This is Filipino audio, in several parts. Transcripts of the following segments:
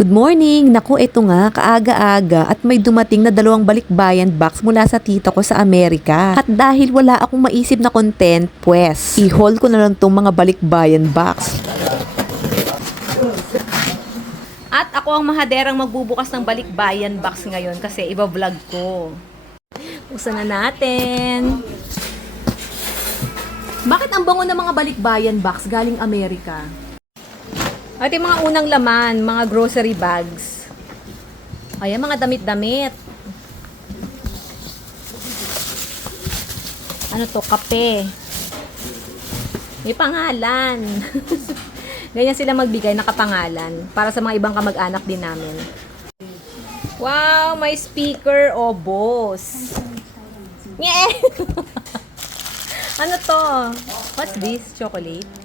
Good morning! Naku, ito nga, kaaga-aga at may dumating na dalawang balikbayan box mula sa tita ko sa Amerika. At dahil wala akong maisip na content, pues, i-haul ko na lang tong mga balikbayan box. At ako ang mahaderang magbubukas ng balikbayan box ngayon kasi iba-vlog ko. Buksan na natin. Bakit ang bango ng mga balikbayan box galing Amerika? At yung mga unang laman, mga grocery bags. Ayan, mga damit-damit. Ano to? Kape. May pangalan. Ganyan sila magbigay, nakapangalan. Para sa mga ibang kamag-anak din namin. Wow, may speaker o boss. Yeah! ano to? What's this? Chocolate?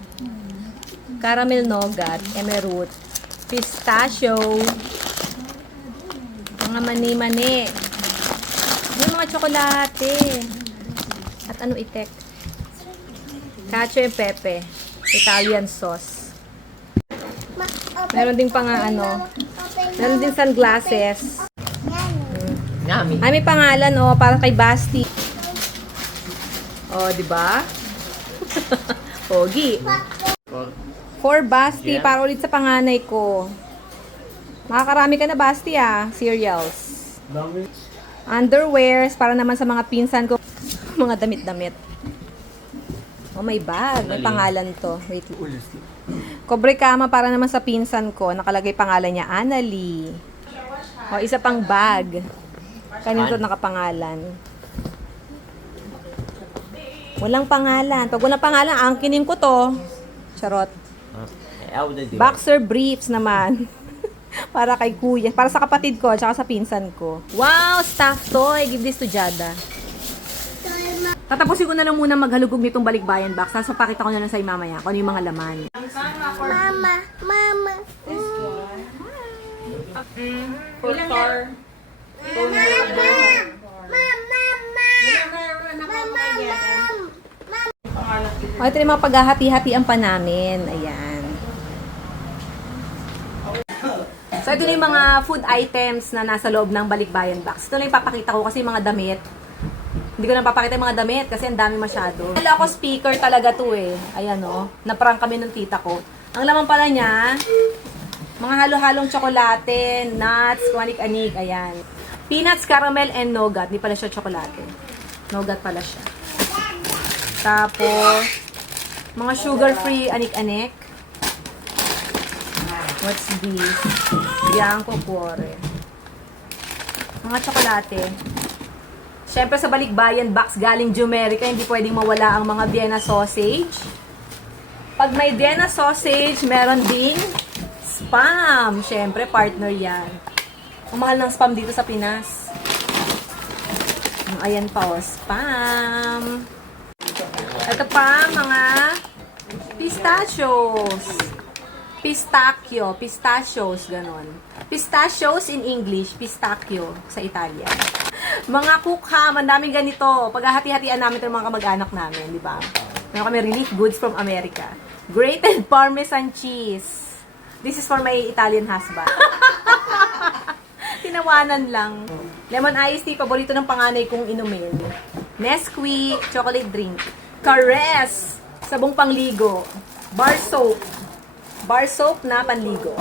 Caramel nougat, emerald, pistachio, mga mani-mani, yung mga tsokolate, at ano itek? Cacio e pepe, Italian sauce. Meron ding pang ano, meron din sunglasses. Nami. Ay, may pangalan, oh, para kay Basti. Oh, di ba? Pogi. For Basti, Yeah. para ulit sa panganay ko. Makakarami ka na, Basti, ah. Cereals. Underwears, para naman sa mga pinsan ko. mga damit-damit. Oh, may bag. May pangalan to. Wait. Kobre kama para naman sa pinsan ko. Nakalagay pangalan niya, Annalie. O, isa pang bag. Kanino to nakapangalan? Walang pangalan. Pag walang pangalan, angkinin ko to. Charot. Boxer briefs naman. para kay kuya. Para sa kapatid ko, tsaka sa pinsan ko. Wow! Stuffed toy! Give this to Jada. Tatapusin ko na lang muna maghalugog nitong balikbayan box. Tapos papakita ko na lang sa mamaya kung ano yung mga laman. Mama, mama. O, ito yung mga paghahati-hatian pa namin. Ayan. So, ito na yung mga food items na nasa loob ng balikbayan box. Ito lang yung papakita ko kasi yung mga damit. Hindi ko na papakita yung mga damit kasi ang dami masyado. Wala ako speaker talaga to eh. Ayan o. Naprank kami ng tita ko. Ang laman pala niya, mga halo-halong tsokolate, nuts, kung anik-anik, ayan. Peanuts, caramel, and nougat. Hindi pala siya tsokolate. Nougat pala siya. Tapos, mga sugar-free anik-anik. What's this? Bianco Cuore. Mga tsokolate. Siyempre sa balikbayan box galing Jumerica, hindi pwedeng mawala ang mga Vienna sausage. Pag may Vienna sausage, meron ding spam. Siyempre, partner yan. Ang mahal ng spam dito sa Pinas. Ayan pa, oh, spam. Ito pa, mga pistachios. Pistachio, pistachios, ganon. Pistachios in English, pistachio sa Italian. Mga kukha, mandaming ganito. Paghahati-hatian namin ito ng mga kamag-anak namin, di ba? Meron kami relief goods from America. Grated Parmesan cheese. This is for my Italian husband. Tinawanan lang. Lemon iced tea, paborito ng panganay kong inumin. Nesquik, chocolate drink. Caress, sabong pangligo. Bar soap. Bar soap na panligo.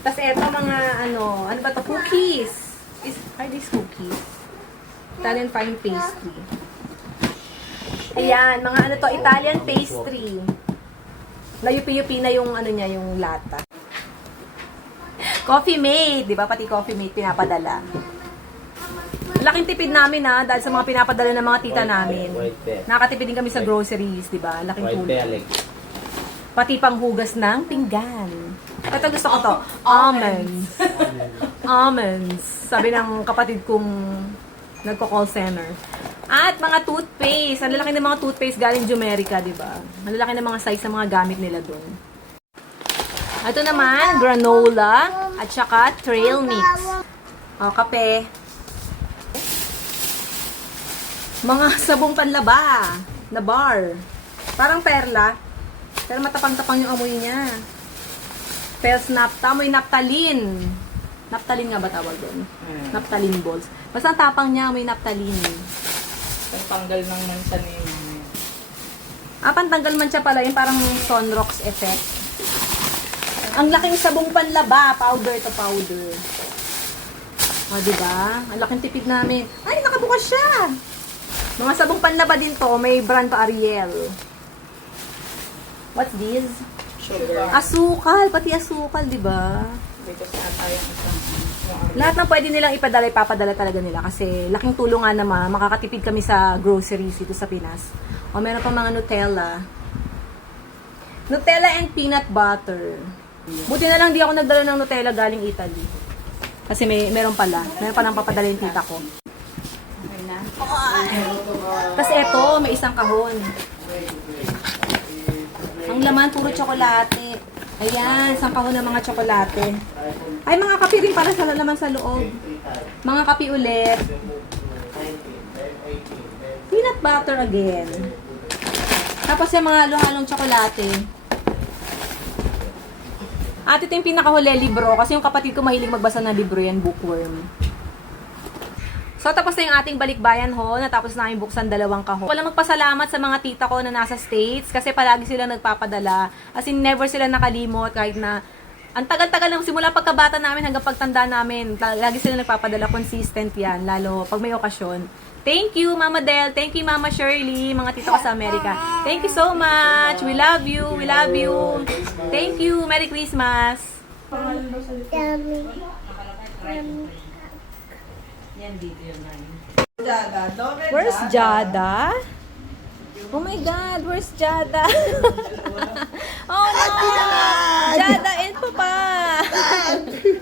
Tapos eto mga ano, ano ba to? Cookies. Is, are these cookies? Italian fine pastry. Ayan, mga ano to, Italian pastry. Nayupi-yupi na yung ano niya, yung lata. Coffee Mate, di ba? Pati Coffee Mate pinapadala. Laking tipid namin ha, dahil sa mga pinapadala ng mga tita namin. Nakatipid din kami sa groceries, di ba? Laking tulong. Pati panghugas ng pinggan. Ito gusto ko to. Almonds. Almonds. Sabi ng kapatid kong nagko-call center. At mga toothpaste. Ang lalaki ng mga toothpaste galing Jumerica, di ba? Ang lalaki ng mga size ng mga gamit nila doon. Ito naman, granola at saka trail mix. O, kape. Mga sabong panlaba na bar. Parang perla. Pero matapang-tapang yung amoy niya. Pels napta, may naptalin. Naptalin nga ba tawag doon? Hmm. Naptalin balls. Basta ang tapang niya, may naptalin. Ang tanggal ng mansa ni Mama. Ah, pantanggal man siya pala, yung parang sunrocks effect. Ang laking sabong panlaba, powder to powder. O, di ba? Ang laking tipid namin. Ay, nakabukas siya! Mga sabong panlaba din to, may brand to Ariel. What's this? Sugar. Asukal, pati asukal, di ba? Because isang yung Lahat ng pwede nilang ipadala, ipapadala talaga nila kasi laking tulong nga naman, makakatipid kami sa groceries dito sa Pinas. O meron pa mga Nutella. Nutella and peanut butter. Buti na lang di ako nagdala ng Nutella galing Italy. Kasi may meron pala. Meron pa nang papadala yung tita ko. Tapos eto, may isang kahon. Ang laman, puro tsokolate. Ayan, isang kahon ng mga tsokolate. Ay, mga kape rin para sa laman sa loob. Mga kape ulit. Peanut butter again. Tapos yung mga halong tsokolate. At ito yung pinakahuli, libro. Kasi yung kapatid ko mahilig magbasa ng libro yan, bookworm. So, tapos na yung ating balikbayan ho. Natapos na namin buksan dalawang kahon. Wala magpasalamat sa mga tita ko na nasa States kasi palagi sila nagpapadala. As in, never sila nakalimot kahit na ang tagal-tagal lang simula pagkabata namin hanggang pagtanda namin. Lagi sila nagpapadala. Consistent yan. Lalo pag may okasyon. Thank you, Mama Del. Thank you, Mama Shirley. Mga tita ko sa Amerika. Thank you so much. We love you. We love you. Thank you. Merry Christmas. Yummy. Yan dito yun namin. Where's Jada? Oh my God, where's Jada? oh no! Jada and